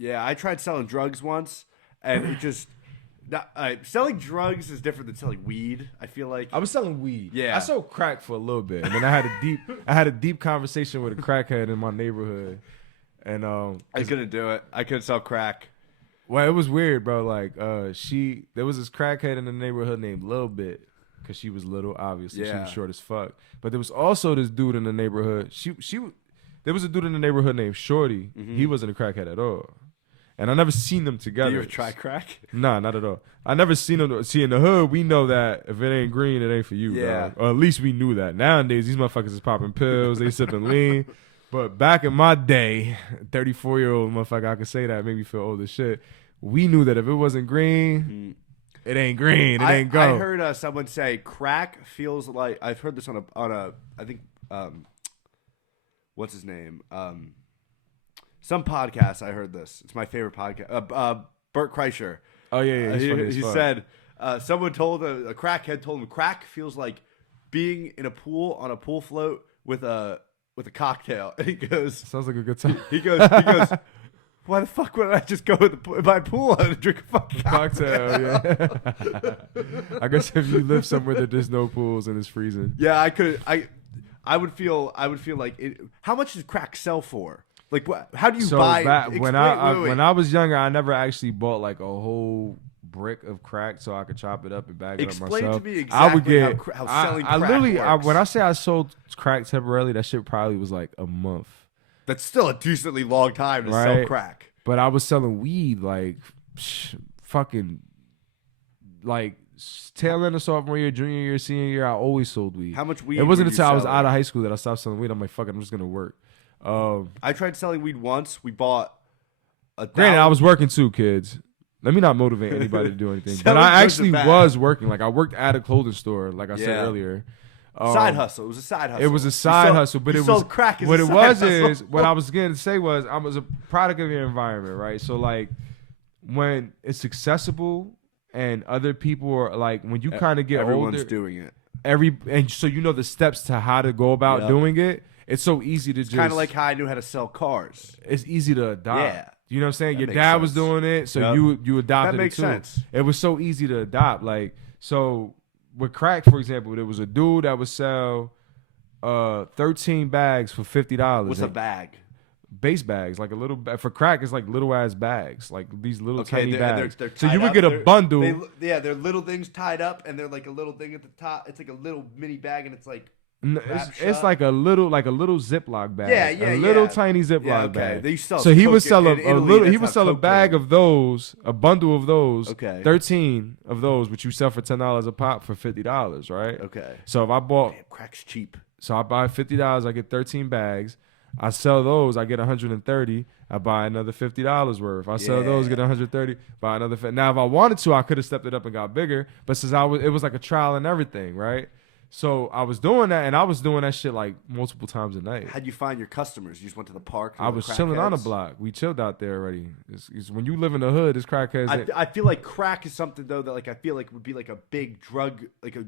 Yeah, I tried selling drugs once, and it just selling drugs is different than selling weed. I feel like I was selling weed. Yeah. I sold crack for a little bit, and then I had a deep conversation with a crackhead in my neighborhood, and I couldn't do it. I couldn't sell crack. well, it was weird, bro. Like there was this crackhead in the neighborhood named Lil Bit, because she was little, obviously. She Yeah. was short as fuck. But there was also this dude in the neighborhood. There was a dude in the neighborhood named Shorty. Mm-hmm. He wasn't a crackhead at all. And I never seen them together. Did you ever try crack? Nah, not at all. I never seen them. See, in the hood, we know that if it ain't green, it ain't for you, Yeah. dog. Or at least we knew that. Nowadays, these motherfuckers is popping pills. They sipping lean. But back in my day, 34-year-old motherfucker, I could say that, made me feel old as shit. We knew that if it wasn't green, it ain't green. It ain't go. I heard someone say crack feels like. I've heard this on a I think what's his name? Some podcast. I heard this. It's my favorite podcast. Bert Kreischer. Oh yeah. He's funny as He fuck. said someone told a crackhead told him crack feels like being in a pool on a pool float with a cocktail. And he goes, Sounds like a good time. he goes. Why the fuck would I just go in my pool and drink a fucking cocktail? Yeah. I guess if you live somewhere that there's no pools and it's freezing. Yeah, I would feel like it. How much does crack sell for? Like, how do you buy? When I was younger, I never actually bought like a whole brick of crack so I could chop it up and bag it up myself. Explain to me exactly I would get, how selling crack works. when I say I sold crack temporarily, that shit probably was like a month. That's still a decently long time to sell crack. But I was selling weed like fucking like tail end of sophomore year, junior year, senior year. I always sold weed. How much weed? It wasn't were you until I was selling? out of high school that I stopped selling weed. I'm like, fuck it, I'm just gonna work. I tried selling weed once. We bought a. Granted, I was working too, kids. Let me not motivate anybody to do anything. But Selling I drugs is actually bad. was working. Like I worked at a clothing store, like I said Yeah. earlier. Side hustle. It was a side hustle. It was a side hustle, but you it sold was crack. As what a it side was hustle. is what I was going to say was I was a product of your environment, right? So like when it's accessible and other people are like when you kind of get Everyone's older, doing it. and so you know the steps to how to go about doing it. It's so easy to just Kind of like how I knew how to sell cars. it's easy to adopt. Yeah. You know what I'm saying? That Your makes dad was sense. doing it, so Yep. you adopted That makes it too. sense. It was so easy to adopt. Like so with crack, for example, there was a dude that would sell 13 bags for $50. What's a bag? Base bags, like a little for crack, it's like little ass bags, like these little tiny they're bags. they're So you tied would up. get a bundle. They're little things tied up, and they're like a little thing at the top. It's like a little mini bag, and it's like wrapped It's shut. like a little Ziploc bag. Yeah, a little yeah. tiny Ziploc Yeah, okay. bag. They sell So he would coke sell in Italy, little. He that's would how sell a coke bag came. of those, a bundle of those. Okay. 13 of those, which you sell for $10 a pop for $50, right? Okay. So if I bought, Damn, crack's cheap. so I buy $50, I get 13 bags. I sell those, I get 130. I buy another $50 worth. I sell those, get 130. Buy another. Now, if I wanted to, I could have stepped it up and got bigger. But since it was like a trial and everything, right? So I was doing that, and I was doing that shit like multiple times a night. How'd you find your customers? You just went to the park? I was chilling on the block. We chilled out there already. It's when you live in the hood, it's crackheads. I feel like crack is something though that like I feel like would be like a big drug, like a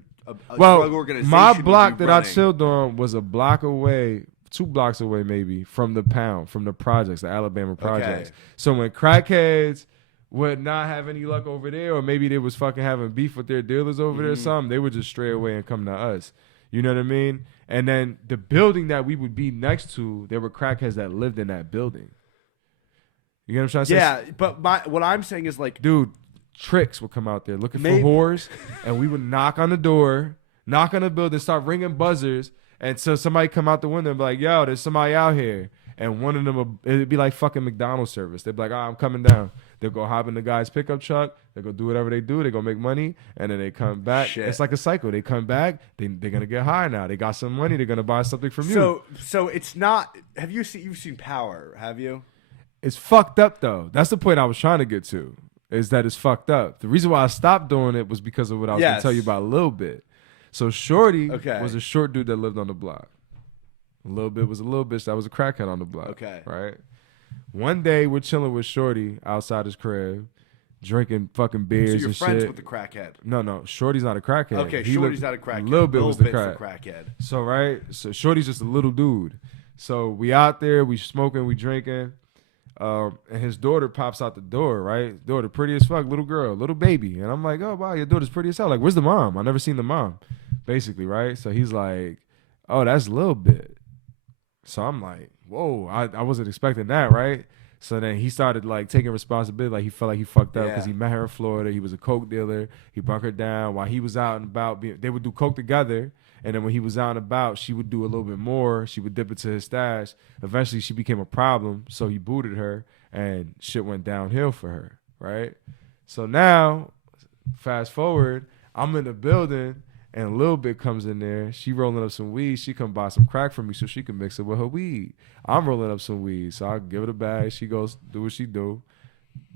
well, drug organization. my would block be that I running. chilled on was a block away, 2 blocks away maybe from the pound, from the projects, the Alabama projects. Okay. So when crackheads would not have any luck over there, or maybe they was fucking having beef with their dealers over there or something, they would just stray away and come to us. You know what I mean? And then the building that we would be next to, there were crackheads that lived in that building. You know what I'm trying to say? Yeah, but what I'm saying is like, Dude, tricks would come out there looking Maybe- for whores, and we would knock on the door, knock on the building, start ringing buzzers, and so somebody come out the window and be like, yo, there's somebody out here. And one of them, it'd be like fucking McDonald's service. They'd be like, I'm coming down. They'll go hop in the guy's pickup truck. They'll go do whatever they do. They go make money, and then they come back. Shit. It's like a cycle. They come back. They're going to get high now. They got some money. They're going to buy something from you. So it's not. You've seen Power? Have you? It's fucked up, though. That's the point I was trying to get to, is that it's fucked up. The reason why I stopped doing it was because of what I was going to Yes. tell you about a little bit. So Shorty Okay. was a short dude that lived on the block. A little bit was a little bitch that was a crackhead on the block. Okay. Right? One day we're chilling with Shorty outside his crib, drinking fucking beers So you're and friends shit. with the crackhead. No. Shorty's not a crackhead. Okay, He Shorty's looked- not a crackhead. Lil Bit was the Bit's crack. crackhead. So right, so Shorty's just a little dude. So we out there, we smoking, we drinking. And his daughter pops out the door, right? Daughter, pretty as fuck, little girl, little baby. And I'm like, oh, wow, your daughter's pretty as hell. Like, where's the mom? I never seen the mom, basically, right? So he's like, oh, that's a little bit. So I'm like, whoa, I wasn't expecting that, right? So then he started like taking responsibility. Like he felt like he fucked up because he met her in Florida. He was a coke dealer. He broke her down while he was out and about. They would do coke together. And then when he was out and about, she would do a little bit more. She would dip into his stash. Eventually, she became a problem. So he booted her and shit went downhill for her, right? So now, fast forward, I'm in the building. And Lil Bit comes in there. She rolling up some weed. She come buy some crack for me so she can mix it with her weed. I'm rolling up some weed. So I give it a bag. She goes, do what she do.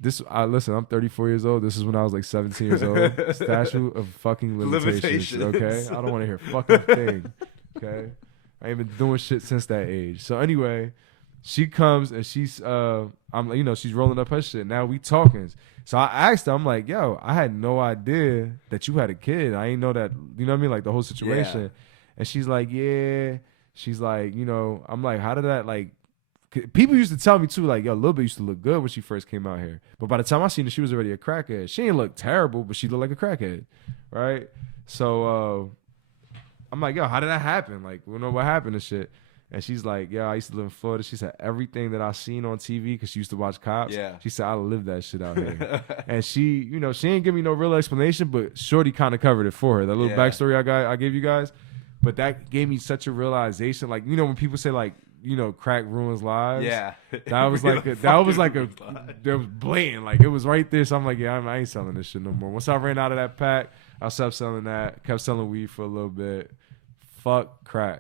Listen, I'm 34 years old. This is when I was like 17 years old. Statute of fucking limitations. Okay? I don't want to hear a fucking thing. Okay? I ain't been doing shit since that age. So anyway, she comes and she's she's rolling up her shit. Now we talking. So I asked her, I'm like, yo, I had no idea that you had a kid. I ain't know that, you know what I mean? Like the whole situation. Yeah. And she's like, yeah. She's like, I'm like, how did that, like, people used to tell me too, like, yo, Lil Bit used to look good when she first came out here. But by the time I seen her, she was already a crackhead. She didn't look terrible, but she looked like a crackhead, right? So I'm like, yo, how did that happen? Like, we don't know what happened and shit. And she's like, yeah, I used to live in Florida. She said everything that I seen on TV, because she used to watch Cops. Yeah. She said, I lived that shit out here. And she, she ain't give me no real explanation, but Shorty kind of covered it for her. That little backstory I gave you guys. But that gave me such a realization. Like, when people say, like, crack ruins lives. Yeah. That was like it was blatant. Like, it was right there. So I'm like, yeah, I ain't selling this shit no more. Once I ran out of that pack, I stopped selling that. Kept selling weed for a little bit. Fuck crack.